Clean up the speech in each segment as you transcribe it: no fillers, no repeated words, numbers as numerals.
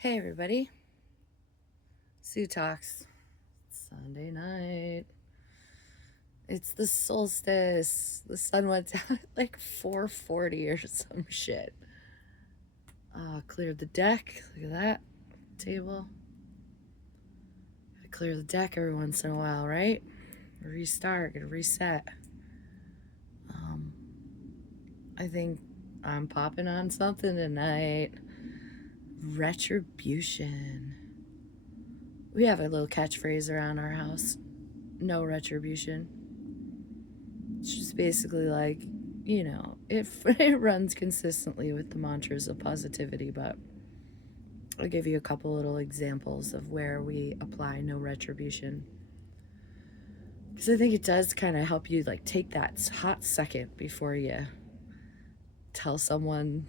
Hey everybody, Sue Talks. Sunday night. It's the solstice. The sun went down at like 4:40 or some shit. Cleared the deck. Look at that table. Gotta clear the deck every once in a while, right? Restart. Gotta reset. Um, I think I'm popping on something tonight. Retribution. We have a little catchphrase around our house. No retribution. It's just basically like, it runs consistently with the mantras of positivity, but I'll give you a couple little examples of where we apply no retribution. Because I think it does kind of help you like take that hot second before you tell someone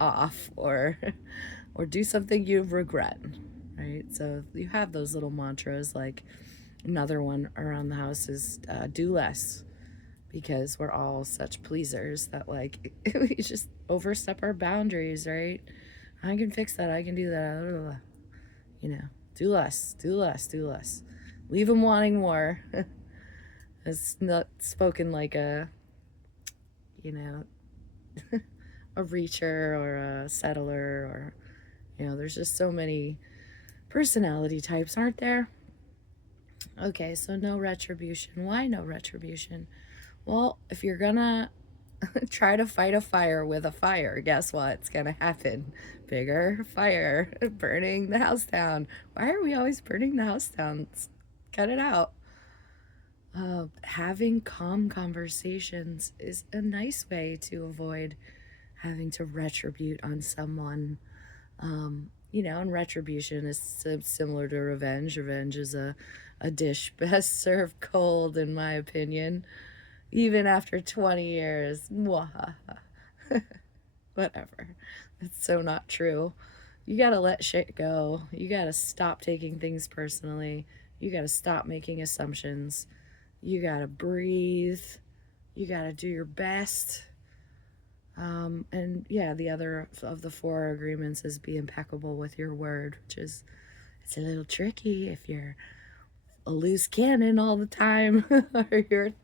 off or do something you regret, right? So you have those little mantras. Like another one around the house is do less, because we're all such pleasers that like we just overstep our boundaries, right? I can fix that. I can do that. Do less, do less, do less. Leave them wanting more. It's not spoken like you know, a reacher or a settler, or, there's just so many personality types, aren't there? Okay, so no retribution. Why no retribution? Well, if you're gonna try to fight a fire with a fire, guess what's gonna happen? Bigger fire, burning the house down. Why are we always burning the house down? Cut it out. Having calm conversations is a nice way to avoid having to retribute on someone. And retribution is similar to revenge. Revenge is a dish best served cold, in my opinion, even after 20 years. Whatever. It's so not true. You gotta let shit go. You gotta stop taking things personally. You gotta stop making assumptions. You gotta breathe. You gotta do your best. And yeah, the other of the four agreements is be impeccable with your word, which is, it's a little tricky if you're a loose cannon all the time or you're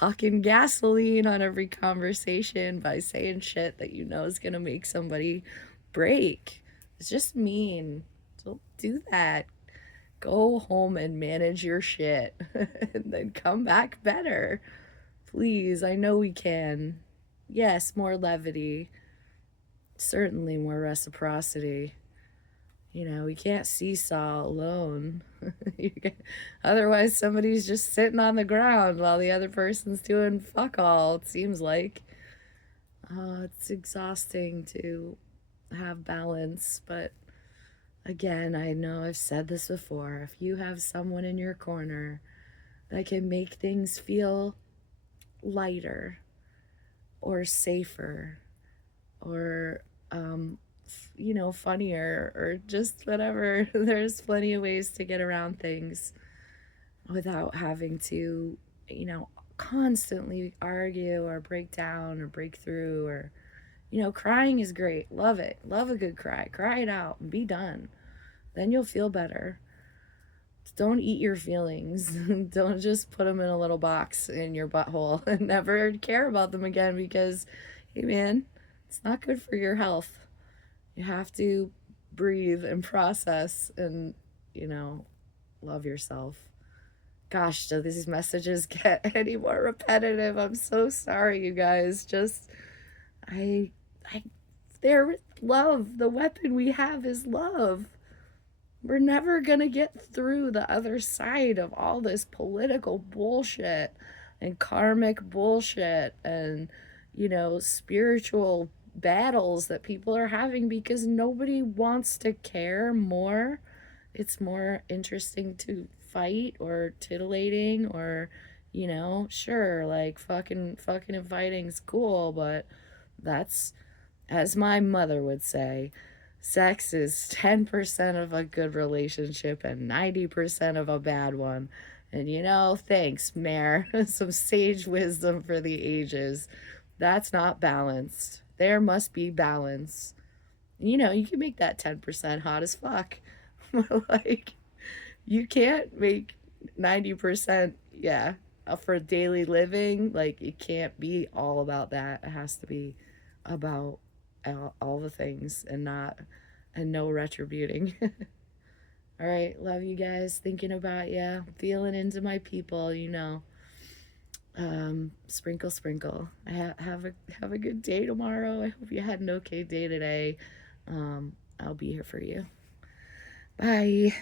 hucking gasoline on every conversation by saying shit that you know is going to make somebody break. It's just mean. Don't do that. Go home and manage your shit and then come back better. Please, I know we can. Yes, more levity. Certainly more reciprocity. We can't seesaw alone. Otherwise, somebody's just sitting on the ground while the other person's doing fuck all, it seems like. It's exhausting to have balance, but again, I know I've said this before. If you have someone in your corner that can make things feel lighter or safer or funnier or just whatever. There's plenty of ways to get around things without having to, constantly argue or break down or break through or, crying is great. Love it. Love a good cry. Cry it out and be done. Then you'll feel better. Don't eat your feelings. Don't just put them in a little box in your butthole and never care about them again because, hey man, it's not good for your health. You have to breathe and process and, love yourself. Gosh, do these messages get any more repetitive? I'm so sorry, you guys. Just, I, they're love. The weapon we have is love. We're never gonna get through the other side of all this political bullshit and karmic bullshit and, spiritual battles that people are having because nobody wants to care more. It's more interesting to fight or titillating or, sure, like fucking and fighting's cool, but that's, as my mother would say, sex is 10% of a good relationship and 90% of a bad one. And thanks, Mayor. Some sage wisdom for the ages. That's not balanced. There must be balance. You know, you can make that 10% hot as fuck. Like, you can't make 90%, yeah, for daily living. Like, it can't be all about that. It has to be about all the things and not, and no retributing. All right, love you guys. Thinking about you, feeling into my people, you know. Sprinkle, sprinkle. Have a good day tomorrow. I hope you had an okay day today. I'll be here for you. Bye.